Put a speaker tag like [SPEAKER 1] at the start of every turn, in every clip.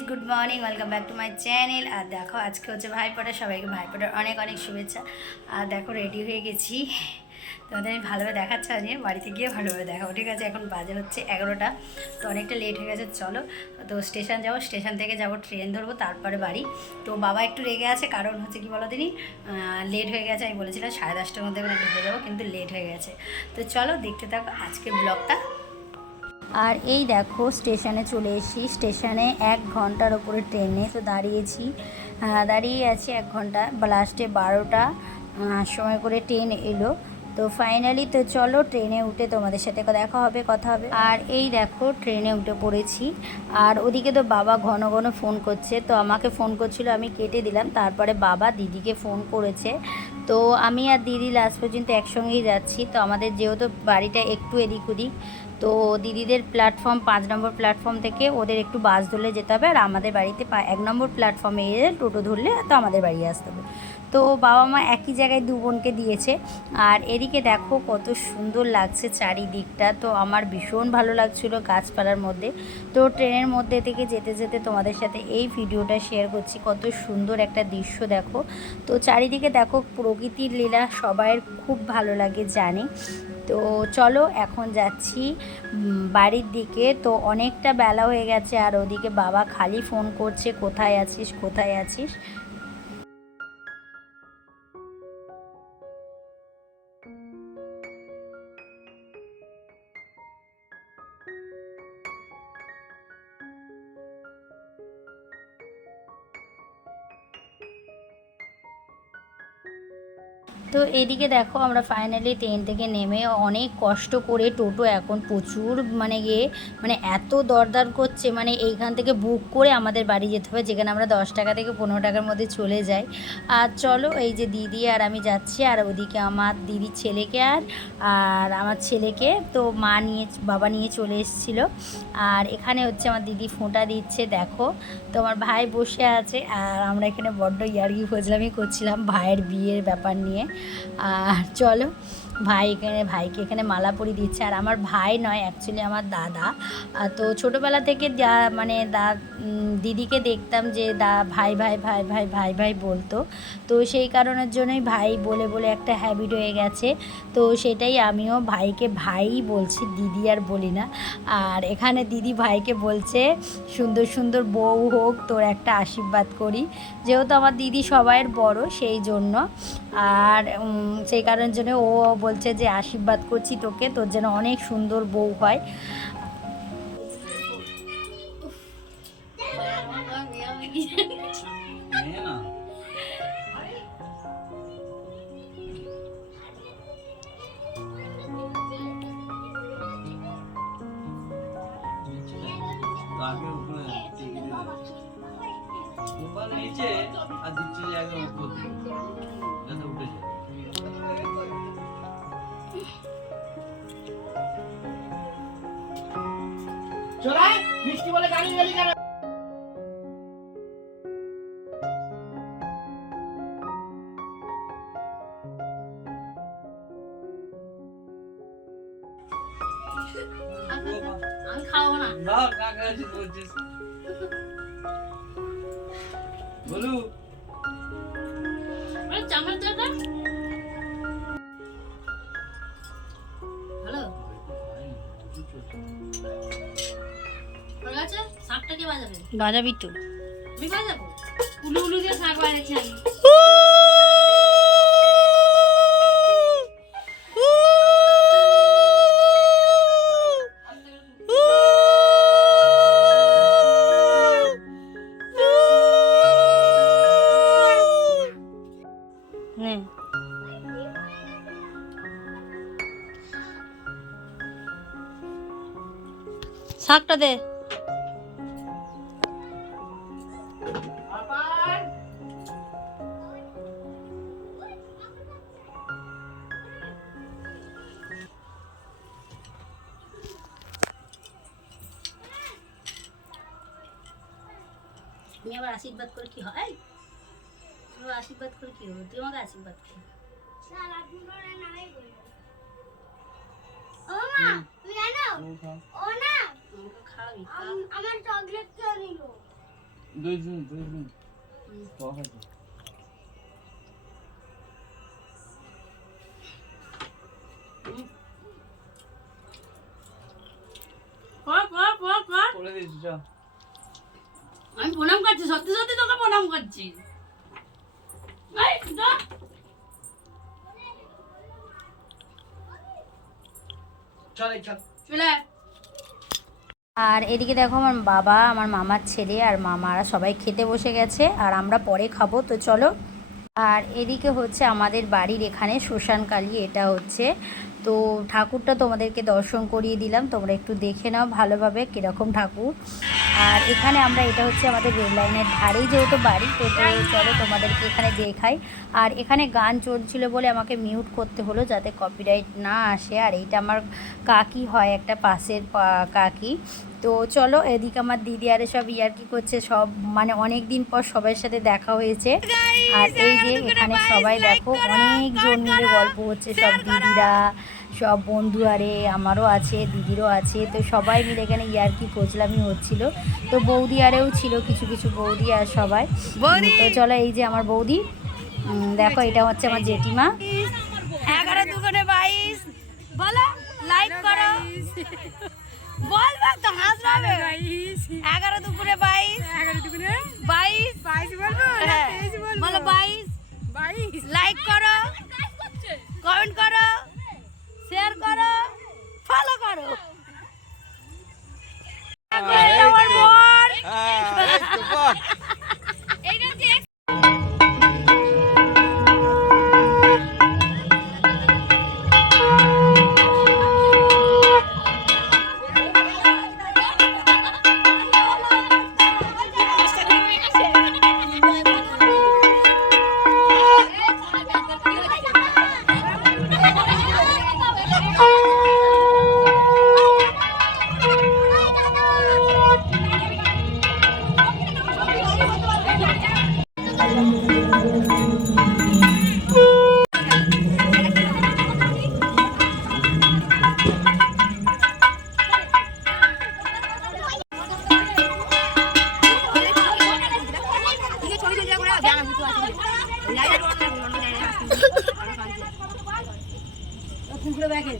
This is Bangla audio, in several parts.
[SPEAKER 1] Friends good morning welcome back to my channel আর দেখো, আজকে হচ্ছে ভাইফোঁটা সবাইকে ভাইফোঁটার অনেক অনেক শুভেচ্ছা। আর দেখো রেডি হয়ে গেছি। তোমাদের আমি ভালোভাবে দেখাচ্ছি আজকে বাড়িতে গিয়ে ভালোভাবে দেখাবো, ঠিক আছে? এখন বাজে হচ্ছে এগারোটা, তো অনেকটা লেট হয়ে গেছে, চলো। তো স্টেশন যাব স্টেশন থেকে যাব ট্রেন ধরবো, তারপরে বাড়ি। তো বাবা একটু রেগে আছে, কারণ হচ্ছে কি বলো দিনই লেট হয়ে গেছে, আমি বলেছিলাম সাড়ে দশটার মধ্যে ঢুকে যাব, কিন্তু লেট হয়ে গেছে। তো চলো, দেখতে থাকো আজকের ব্লগটা আর এই দেখো, স্টেশনে চলে এসেছি। স্টেশনে এক ঘণ্টার ওপরে ট্রেনে তো দাঁড়িয়েছি। দাঁড়িয়ে আছি এক ঘণ্টা লাস্টে বারোটা সময় করে ট্রেন এলো। তো ফাইনালি তো চলো ট্রেনে উঠে তোমাদের সাথে দেখা হবে, কথা হবে। আর এই দেখো ট্রেনে উঠে পড়েছি। আর ওদিকে তো বাবা ঘন ঘন ফোন করছে। তো আমাকে ফোন করছিল, আমি কেটে দিলাম। তারপরে বাবা দিদিকে ফোন করেছে। তো আমি আর দিদি লাস্ট পর্যন্ত একসঙ্গেই যাচ্ছি। তো আমাদের যেহেতু বাড়িটা একটু এদিক ওদিক, তো দিদিদের প্ল্যাটফর্ম পাঁচ নম্বর প্ল্যাটফর্ম থেকে ওদের একটু বাস ধরলে যেতে হবে। আর আমাদের বাড়িতে এক নম্বর প্ল্যাটফর্মে টোটো ধরলে তো আমাদের বাড়ি আসতে হবে। তো বাবা মা একই জায়গায় দু বোনকে দিয়েছে। আর এদিকে দেখো কত সুন্দর লাগছে চারিদিকটা। তো আমার ভীষণ ভালো লাগছিল গাছপালার মধ্যে। তো ট্রেনের মধ্যে থেকে যেতে যেতে তোমাদের সাথে এই ভিডিওটা শেয়ার করছি। কত সুন্দর একটা দৃশ্য দেখো। তো চারিদিকে দেখো প্রকৃতির লীলা সবাইয়ের খুব ভালো লাগে জানি। তো চলো এখন যাচ্ছি বাড়ির দিকে। তো অনেকটা বেলা হয়ে গেছে আর ওদিকে বাবা খালি ফোন করছে, কোথায় আছিস কোথায় আছিস? তো এদিকে দেখো আমরা ফাইনালি ট্রেন থেকে নেমে অনেক কষ্ট করে টোটো এখন প্রচুর মানে গিয়ে মানে এত দরদার করছে মানে এইখান থেকে বুক করে আমাদের বাড়ি যেতে হবে, যেখানে আমরা দশ টাকা থেকে পনেরো টাকার মধ্যে চলে যাই। আর চলো এই যে দিদি আর আমি যাচ্ছি, আর ওদিকে আমার দিদির ছেলেকে আর আর আমার ছেলেকে, তো মা নিয়ে, বাবা নিয়ে চলে এসেছিল। আর এখানে হচ্ছে আমার দিদি ফোঁটা দিচ্ছে, দেখো। তো আমার ভাই বসে আছে, আর আমরা এখানে বড্ড ইয়ার্কি ফজলামি করছিলাম ভাইয়ের বিয়ের ব্যাপার নিয়ে। আর চলো ভাই এখানে, ভাইকে এখানে মালা পরিয়ে দিচ্ছে। আর আমার ভাই নয় অ্যাকচুয়ালি আমার দাদা। তো ছোটোবেলা থেকে যা মানে দা দিদিকে দেখতাম যে দা, ভাই ভাই ভাই ভাই ভাই ভাই বলতো। তো সেই কারণের জন্যই ভাই বলে বলে একটা হ্যাবিট হয়ে গেছে। তো সেটাই আমিও ভাইকে ভাই বলছি, দিদি আর বলি না। আর এখানে দিদি ভাইকে বলছে, সুন্দর সুন্দর বউ হোক, তোর একটা আশীর্বাদ করি। যেহেতু আমার দিদি সবাইয়ের বড়, সেই জন্য। আর সেই কারণের জন্য ও বলছে যে আশীর্বাদ করছি তোকে তোর যেন অনেক সুন্দর বউ হয়।
[SPEAKER 2] না।
[SPEAKER 3] বলে গেলি কেন?
[SPEAKER 1] আমি খাওয়াবো না।
[SPEAKER 2] না কাকা বলছিস বলু।
[SPEAKER 1] চামচ কে বাজাবে? বাজাবি তো। আমি বাজাবো? উলু উলু দিয়ে শাক বাজাচ্ছি আমি। শাকটা দে। তুমি আবার আশীর্বাদ করে কি হয়? তুমি আবার আশীর্বাদ করে কি হবে? তুই আমাকে আশীর্বাদ কর।
[SPEAKER 4] ও মা তুমি জানো
[SPEAKER 2] ও খা
[SPEAKER 4] ও না।
[SPEAKER 1] আমাকে খাওয়াবি খা।
[SPEAKER 4] আম- আমার চকলেট কেউ নিল?
[SPEAKER 2] দুই দিন দুই দিন টক আছে
[SPEAKER 1] কর কর কর কর
[SPEAKER 2] করে দিয়েছি চা
[SPEAKER 1] আমি প্রণাম করছি সত্যি সত্যি তোকে প্রণাম করছি। আর এদিকে দেখো আমার বাবা আমার মামার ছেলে আর মামারা সবাই খেতে বসে গেছে আর আমরা পরে খাব তো চলো। আর এদিকে হচ্ছে আমাদের বাড়ির এখানে শ্মশানকালী এটা হচ্ছে তো ঠাকুরটা তোমাদেরকে দর্শন করিয়ে দিলাম। তোমরা একটু দেখে নাও ভালোভাবে কীরকম ঠাকুর। আর এখানে আমরা এটা হচ্ছে আমাদের রেল লাইনের ধারেই যেহেতু বাড়ি, তো চলো তোমাদেরকে এখানে দেখাই। আর এখানে গান চলছিল বলে আমাকে মিউট করতে হলো যাতে কপিরাইট না আসে। আর এইটা আমার কাকি হয়, একটা পাশের কাকি। তো চলো এদিকে আমার দিদি আরে সব ইয়ার্কি করছে সব মানে অনেক দিন পর সবার সাথে দেখা হয়েছে। আর এই যে এখানে সবাই দেখো অনেক জন মিলে গল্প হচ্ছে সব দিদিরা সব বন্ধু আরে আমারও আছে দিদিরও আছে তো সবাই মিলে এখানে ইয়ার্কি ফজলামি হচ্ছিল। তো বৌদি আরেও ছিল কিছু কিছু বৌদি আর সবাই। তো চলো এই যে আমার বৌদি। দেখো এটা হচ্ছে আমার জেঠিমা। এগারো দুগুণে বাইশ। বলো লাইক করো। বলবা তো হাসবে এগারো দুপুরে বাইশ।
[SPEAKER 4] এগারো দুগুণে
[SPEAKER 1] বাইশ।
[SPEAKER 4] বাইশ।
[SPEAKER 1] হ্যাঁ,
[SPEAKER 4] বলব?
[SPEAKER 1] বলো বাইশ।
[SPEAKER 4] বাইশ।
[SPEAKER 1] লাইক করো। কমেন্ট করো। শেয়ার করো। ফলো করো। আমার ব্যাগে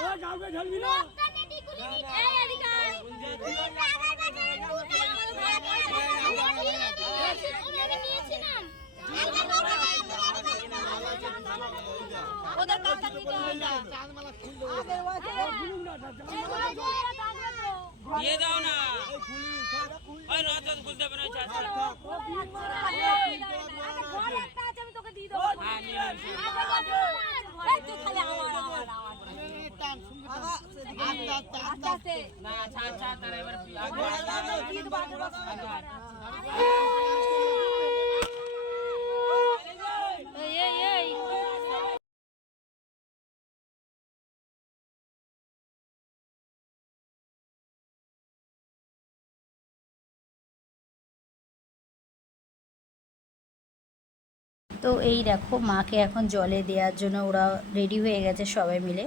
[SPEAKER 4] ও কাউকে ধরবি না? এই এদিকে আয়। ওনারা নিয়েছিলাম
[SPEAKER 1] ওদের কার্তাক নিতে হবে না
[SPEAKER 5] দিয়ে দাও না ওই রাত খুলতে পারে হ্যাঁ নিয়ে নিন। না ছাড় ছাড় তারা এবার
[SPEAKER 1] এই এই এই তো এই দেখো মাকে এখন জলে দেওয়ার জন্য ওরা রেডি হয়ে গেছে সবাই মিলে।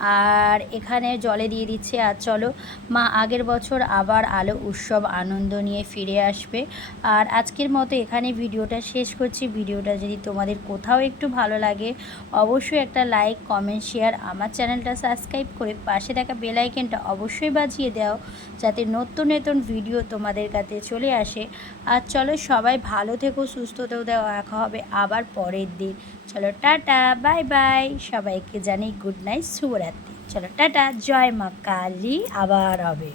[SPEAKER 1] আর এখানে জলে দিয়ে দিচ্ছে। আর চলো, মা, আগের বছর আবার আলো, উৎসব, আনন্দ নিয়ে ফিরে আসবে। আর আজকের মতো এখানে ভিডিওটা শেষ করছি। ভিডিওটা যদি তোমাদের কোথাও একটু ভালো লাগে, অবশ্যই একটা লাইক, কমেন্ট, শেয়ার, আমার চ্যানেলটা সাবস্ক্রাইব করে পাশে থাকা বেলাইকেনটা অবশ্যই বাজিয়ে দাও, যাতে নতুন নতুন ভিডিও তোমাদের কাছে চলে আসে। আর চলো, সবাই ভালো থেকো সুস্থ থেকো দেখা হবে আবার পরের দিন। চলো টাটা, বাই বাই। সবাইকে জানি গুড নাইট শুভরাত্রি। চলো টাটা, জয় মা কালী, আবার হবে।